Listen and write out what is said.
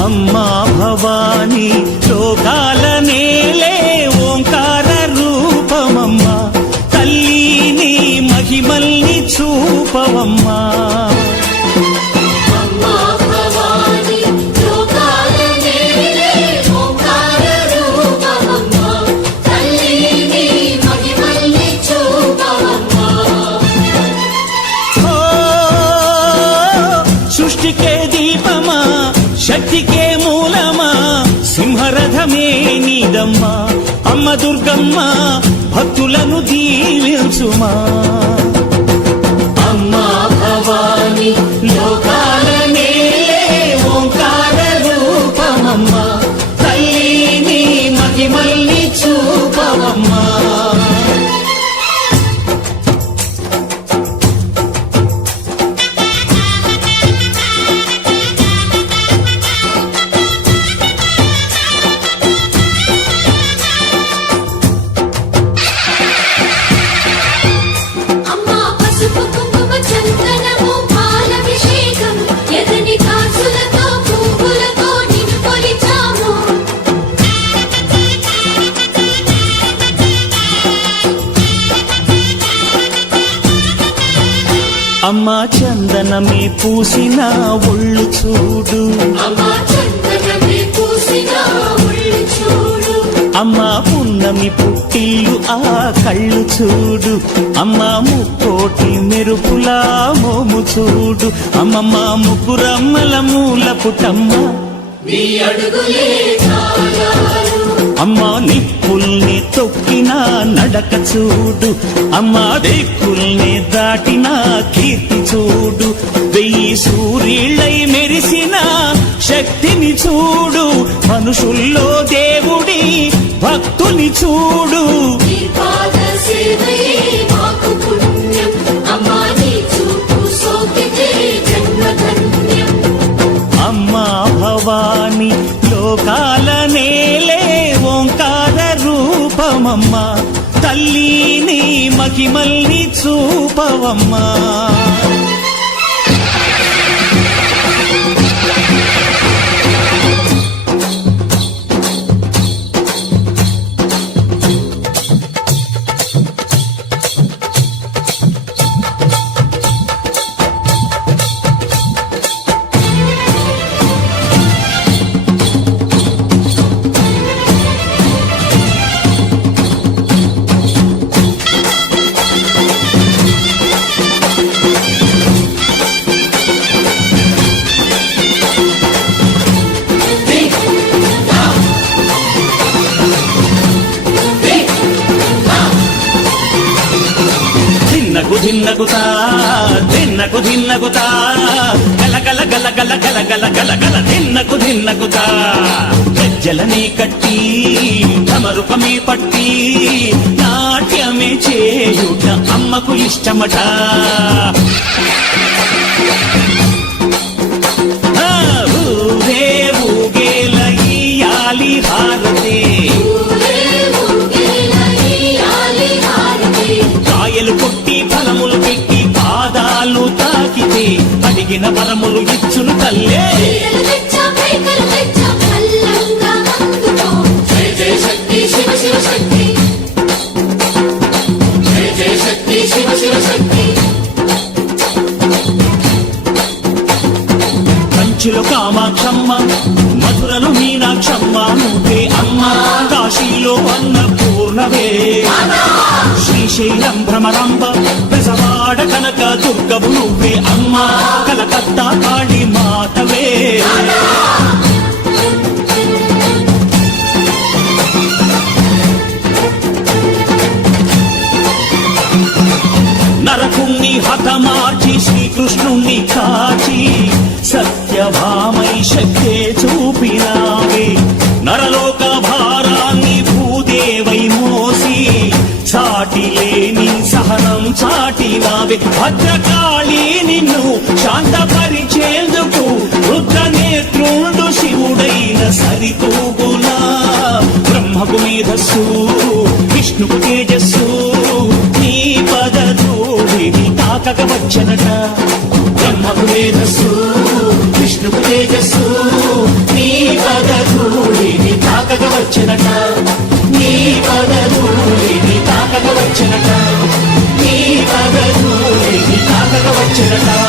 అమ్మా భవాని లోకాల నేలే ఓంకార రూపమమ్మా తల్లిని మహిమల్ని చూపవమ్మా సృష్టికే దీపమా శక్తికే మూలమా సింహరథమే నీదమ్మా అమ్మ దుర్గమ్మ భక్తులను దీవించుమా అమ్మా భవాని లోకాల నేలే ఓంకార రూపమమ్మా తల్లిని మహిమల్ని చూపవమ్మా అమ్మా చందనమే పూసిన ఒళ్ళు చూడు అమ్మా పున్నమి పుట్టిల్లు ఆ కళ్ళు చూడు అమ్మా ముక్కోటి మెరుపులా మోము చూడు అమ్మమ్మ ముగ్గురమ్మల మూల పుటమ్మ అమ్మా నిప్పుల్ని తొక్కిన నడక చూడు అమ్మా దిక్కుల్ని దాటిన కీర్తి చూడు వెయ్యి సూర్యులై మెరిసిన శక్తిని చూడు మనుషుల్లో దేవుడి భక్తుని చూడు అమ్మా భవాని లోకాల నేలే ఓంకార రూపమమ్మా తల్లిని మహిమల్ని చూపవమ్మా ధిన్నగుతా ధిన్నకు ధిన్నగుతా గల గల గల గల గల గల గల గల ధిన్నగుతా గజ్జలనే కట్టి ఢమరుకమే పట్టి నాట్యమే చేయుట అమ్మకు ఇష్టమట ఊరే ఊగేల ఇయ్యాలి హారతే కాయలు కొట్టి ఫలములు పెట్టి పాదాలు తాకితే అడిగిన వరములు ఇచ్చును తల్లే కంచిలో కామాక్షమ్మ మధురలో మీనాక్షమ్మ నువ్వే అమ్మ కాశీలో అన్నపూర్ణవే శ్రీశైలం భ్రమరాంబ బెజవాడ కనక దుర్గవు నువ్వే అమ్మ కలకత్తా కాళీ మాతవే నరకుణ్ణి హతమార్చి శ్రీకృష్ణుణ్ణి కాచి సత్యభామై శక్తే చూపినావే నరలోక భారాన్ని భూదేవై మోసి సాటి లేని సహనం చాటినావే భద్రకాళి నిన్ను శాంతపరిచేందుకు రుద్రనేత్రుండు శివుడైన సరితూగునా తేజస్సు విష్ణువు తేజస్సు నీ పదధూళిని తాకక వచ్చనట బ్రహ్మకు తేజస్సు విష్ణువు తేజస్సు నీ పదధూళిని తాకక వచ్చనట నీ పదధూళిని తాకక వచ్చనట నీ పదధూళిని తాకక వచ్చనట